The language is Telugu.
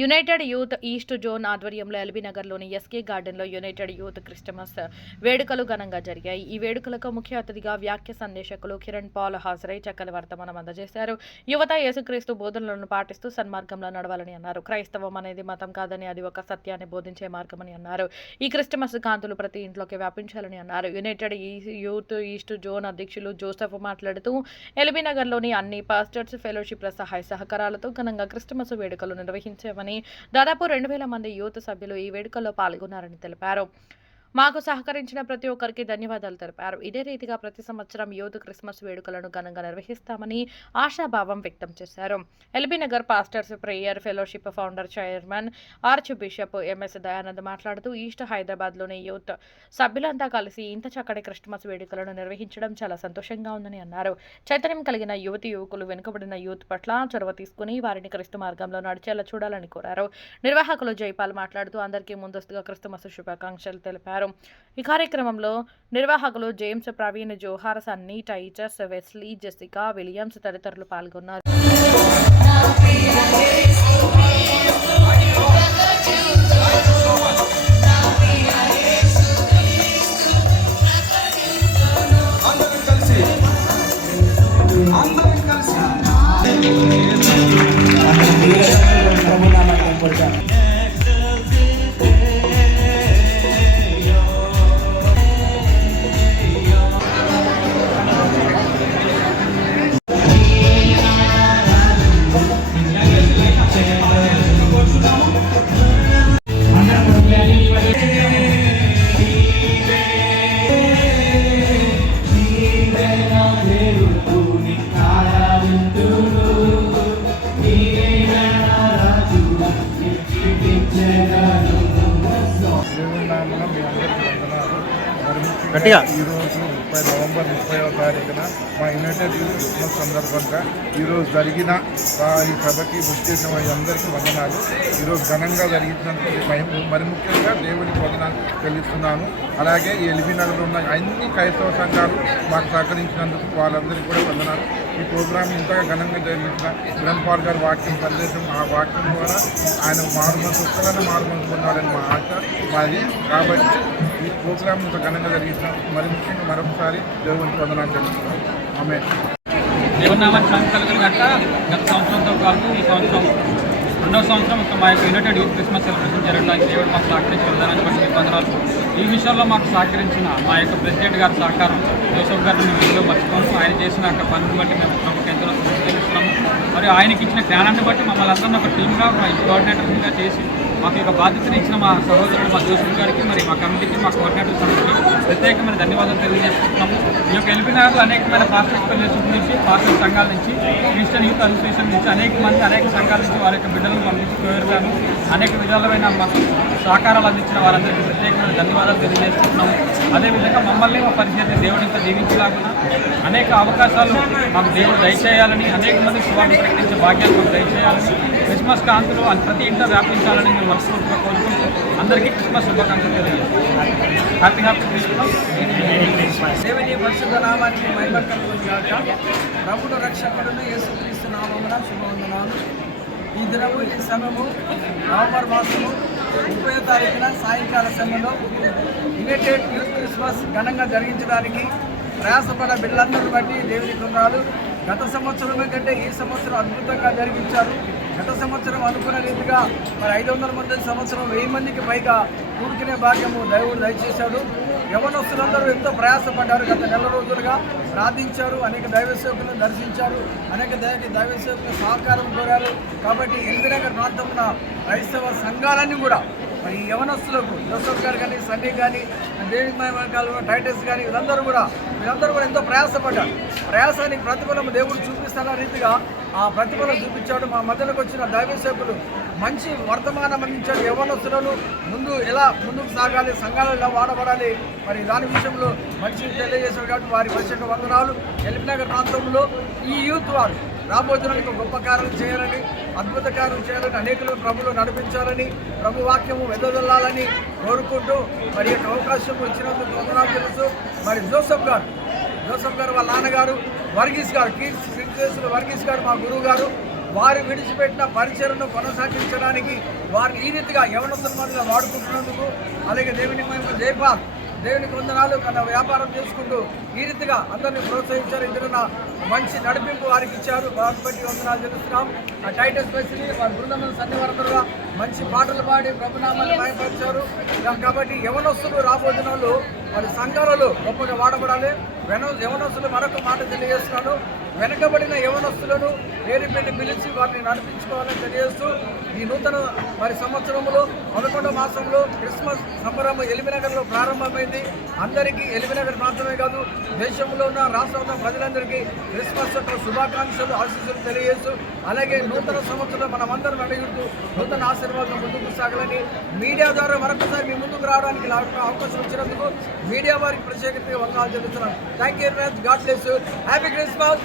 united youth east zone ఆధ్వర్యంలో ఎల్బీ నగర్లోని ఎస్కే గార్డెన్లో యునైటెడ్ యూత్ క్రిస్టమస్ వేడుకలు ఘనంగా జరిగాయి. ఈ వేడుకలకు ముఖ్య అతిథిగా వ్యాఖ్య సందేశకులు కిరణ్ పాల్ హాజరై చక్కని వర్తమానం అందజేశారు. యువత యేసుక్రీస్తు బోధనలను పాటిస్తూ సన్మార్గంలో నడవాలని అన్నారు. క్రైస్తవం అనేది మతం కాదని అది ఒక సత్యాన్ని బోధించే మార్గమని అన్నారు. ఈ క్రిస్టమస్ కాంతులు ప్రతి ఇంట్లోకి వ్యాపించాలని అన్నారు. యునైటెడ్ ఈ- యూత్ ఈస్ట్ జోన్ అధ్యక్షులు జోసెఫ్ మాట్లాడుతూ ఎల్బీ నగర్లోని అన్ని పాస్టర్స్ ఫెలోషిప్ల సహాయ సహకారాలతో ఘనంగా క్రిస్టమస్ వేడుకలు నిర్వహించామని దాదాపు రెండు వేల మంది యూత్ సభ్యులు ఈ వేడుకల్లో పాల్గొన్నారని తెలిపారు. మాకు సహకరించిన ప్రతి ఒక్కరికి ధన్యవాదాలు తెలిపారు. ఇదే రీతిగా ప్రతి సంవత్సరం యూత్ క్రిస్మస్ వేడుకలను ఘనంగా నిర్వహిస్తామని ఆశాభావం వ్యక్తం చేశారు. LB Nagar pastors prayer fellowship founder chairman archbishop MS Dayanand మాట్లాడుతూ ఈస్ట్ హైదరాబాద్లోని యూత్ సభ్యులంతా కలిసి ఇంత చక్కటి క్రిస్మస్ వేడుకలను నిర్వహించడం చాలా సంతోషంగా ఉందని అన్నారు. చైతన్యం కలిగిన యువతి యువకులు వెనుకబడిన యూత్ పట్ల చొరవ తీసుకుని వారిని క్రిస్తు మార్గంలో నడిచేలా చూడాలని కోరారు. నిర్వాహకులు జైపాల్ మాట్లాడుతూ అందరికీ ముందస్తుగా క్రిస్తుమస్ శుభాకాంక్షలు తెలిపారు. ఈ కార్యక్రమంలో నిర్వాహకులు జేమ్స్ ప్రవీణ్ జోహార్ సన్నీ టైచర్స్ వెస్లీ జెసికా విలియమ్స్ తదితరులు పాల్గొన్నారు. గట్టిగా. ఈరోజు ముప్పై నవంబర్ ముప్పైవ తారీఖున మా యునైటెడ్ యూత్ క్రిస్మస్ సందర్భంగా ఈరోజు జరిగిన ఈ సభకి వచ్చేసిన అందరికీ వందనాలు. ఈరోజు ఘనంగా జరిగినందుకు మరి ముఖ్యంగా దేవునికి వందనాలు చెల్లిస్తున్నాను. అలాగే ఎల్బీ నగర్లో ఉన్న అన్ని క్రైస్తవ సంఘాలు మాకు సహకరించినందుకు వాళ్ళందరికీ కూడా వందనాలు. ఈ ప్రోగ్రాం ఇంతగా ఘనంగా జరిగించిన కిరణ్ గారి వాక్యం సందేశం ఆ వాక్యం ద్వారా ఆయన మారుమనసు ఒక్కలనే మారుమనసు ఉన్నాడని మా ఆశ మాది. కాబట్టి ఈ ప్రోగ్రాం ఇంత ఘనంగా జరిగించిన మరి ముఖ్యంగా మరొకసారి దేవునికి వందనాలు తెలుస్తున్నాం ఆమె. దేవునామాన్ని సంకల్పన గట్ట గత సంవత్సరంతో పాటు ఈ సంవత్సరం రెండవ సంవత్సరం ఒక మా యొక్క యునైటెడ్ యూత్ క్రిస్మస్ సెలబ్రేషన్ జరగడానికి దేవుడు మాకు సహకరించిన విధానాన్ని బట్టి వందనాలు. ఈ విషయంలో మాకు సహకరించిన మా యొక్క ప్రెసిడెంట్ గారి సహకారం జోసఫ్ గారిని మేము ఎందులో మర్చిపోము. ఆయన చేసిన యొక్క పనులను బట్టి మేము ప్రభుత్వం ఎంతో సంస్కరిస్తున్నాము మరి ఆయనకి ఇచ్చిన జ్ఞానాన్ని బట్టి మమ్మల్ని అందరినీ ఒక టీమ్గా మా కోఆర్డినేటర్గా చేసి మాకు యొక్క బాధ్యతను ఇచ్చిన మా సహోదరుడు మా జోసఫ్ గారికి మరి మా కమిటీకి మా కోఆర్డినేటర్ సమితికి ప్రత్యేకమైన ధన్యవాదాలు తెలియజేసుకుంటున్నాము. ఈ యొక్క ఎల్పీ నగర్లో అనేకమైన పాస్టర్ ఫెడరేషన్ నుంచి పాస్టర్ సంఘాల నుంచి క్రిస్టియన్ యూత్ అసోసియేషన్ నుంచి అనేక మంది అనేక సంఘాల నుంచి వారి యొక్క బిడ్డలను పంపించి కోరుతాను అనేక విధాలమైన మాకు సహకారాలు అందించిన వారందరికీ ప్రత్యేకమైన ధన్యవాదాలు తెలియజేస్తున్నాము అదేవిధంగా మమ్మల్ని మా పరిచయం దేవుడి ఇంత అనేక అవకాశాలు మాకు దేవుడు దయచేయాలని అనేక మంది శుభాన్ని ప్రకటించే భాగ్యాలు మాకు దయచేయాలని క్రిస్మస్ కాంతులు ప్రతి ఇంట్లో వ్యాపించాలని మేము మనస్ఫూర్తిగా కోరుకుంటూ అందరికీ క్రిస్మస్ శుభాకాంక్షలు తెలియజేస్తాం హ్యాపీ హ్యాపీ క్రిస్మస్ దేవుని పరిశుద్ధ నామాన్ని మహిమ ప్రభుడు రక్షకుడును యేసుక్రీస్తు నామమున శుభవందనాలు. ఈ దినము ఈ సమయము నవంబర్ మాసము ముప్పై తారీఖున సాయంకాల సమయంలో యునైటెడ్ యూత్ క్రిస్మస్ ఘనంగా జరిగించడానికి ప్రయాసపడ బిడ్డలందరూ బట్టి దేవుని కొందాలు గత సంవత్సరం కంటే ఈ సంవత్సరం అద్భుతంగా జరిగించారు. గత సంవత్సరం అనుకున్న రీతిగా మరి ఐదు వందల మంది సంవత్సరం వెయ్యి మందికి పైగా కూడుకునే భాగ్యము దేవుడు దయచేశాడు. యవనస్తులందరూ ఎంతో ప్రయాసపడ్డారు. గత నెల రోజులుగా ప్రార్థించారు. అనేక దైవ సేవకులను దర్శించారు. అనేక దైవ దైవ సేవకుల సహకారం కోరారు. కాబట్టి ఎల్బీనగర్ ప్రాంతంలో క్రైస్తవ సంఘాలన్నీ కూడా మరి యవనస్తులకు జోసఫ్ గారు కానీ సన్నీ కానీ డేవిడ్ వర్గాలు టైటస్ కానీ వీళ్ళందరూ కూడా వీళ్ళందరూ కూడా ఎంతో ప్రయాసపడ్డారు. ప్రయాసానికి ప్రతిఫలం దేవుడు చూపిస్తున్న రీతిగా ఆ ప్రతిఫలం చూపించాడు. మా మధ్యలోకి వచ్చిన దైవ సేవకులు మంచి వర్తమానం అందించాడు. యవనస్తులను ముందు ఎలా ముందుకు సాగాలి సంఘాలు ఎలా వాడబడాలి మరి దాని విషయంలో మంచి తెలియజేశాడు కాబట్టి వారి ప్రత్యేక వందనాలు. ఎల్బీనగర్ ప్రాంతంలో ఈ యూత్ వారు రాబోతున్న గొప్ప కార్యం చేయాలని అద్భుత కార్యం చేయాలని అనేకులు ప్రభులు నడిపించాలని ప్రభు వాక్యము వెదజల్లాలని కోరుకుంటూ మరి యొక్క అవకాశం వచ్చినందుకు వందనాలు తెలుసు మరి జోసఫ్ గారు జోసఫ్ గారు వాళ్ళ నాన్నగారు వర్గీస్ గారు కీర్తి వర్గీస్ గారు మా గురువు గారు వారు విడిచిపెట్టిన పరిచయను కొనసాగించడానికి వారిని ఈ రీతిగా యవనస్తుల వాడుకుంటున్నందుకు అలాగే దేవుని మేము జయపాల్ దేవునికి వందనాలు కన్నా వ్యాపారం చేసుకుంటూ ఈ రీతిగా అందరినీ ప్రోత్సహించారు. ఇందులో మంచి నడిపింపు వారికి ఇచ్చారు. వారిని బట్టి వందనాలు తెలుస్తున్నాం ఆ టైటస్ స్పెషల్లీ వారి బృందం సన్నివర్తలుగా మంచి పాటలు పాడి ప్రభునామాలు భయపరిచారు కాబట్టి యవనస్తులు రాబోతున్న వాళ్ళు వారి సంఘాలలో గొప్పగా వాడబడాలి. వెన యవనస్తులు మరొక మాట తెలియజేస్తున్నాను. వెనకబడిన యవనస్తులను పేరు పిలిచి వారిని నడిపించుకోవాలని తెలియజేస్తూ ఈ నూతన మరి సంవత్సరంలో పదకొండవ మాసంలో క్రిస్మస్ సంబరం ఎలిమినగర్లో ప్రారంభమైంది. అందరికీ ఎలిమినగర్ మాత్రమే కాదు దేశంలో ఉన్న రాష్ట్రంలో ఉన్న ప్రజలందరికీ క్రిస్మస్ యొక్క శుభాకాంక్షలు ఆశీస్సులు తెలియజేస్తూ అలాగే నూతన సంవత్సరంలో మనమందరం అడుగుతూ నూతన ఆశీర్వాదం ముందుకు సాగాలని మీడియా ద్వారా మరొకసారి మీ ముందుకు రావడానికి నాకు అవకాశం ఇచ్చినందుకు మీడియా వారికి ప్రత్యేకంగా వందనాలు చెల్లిస్తున్నాను. Thank you very much God bless happy Christmas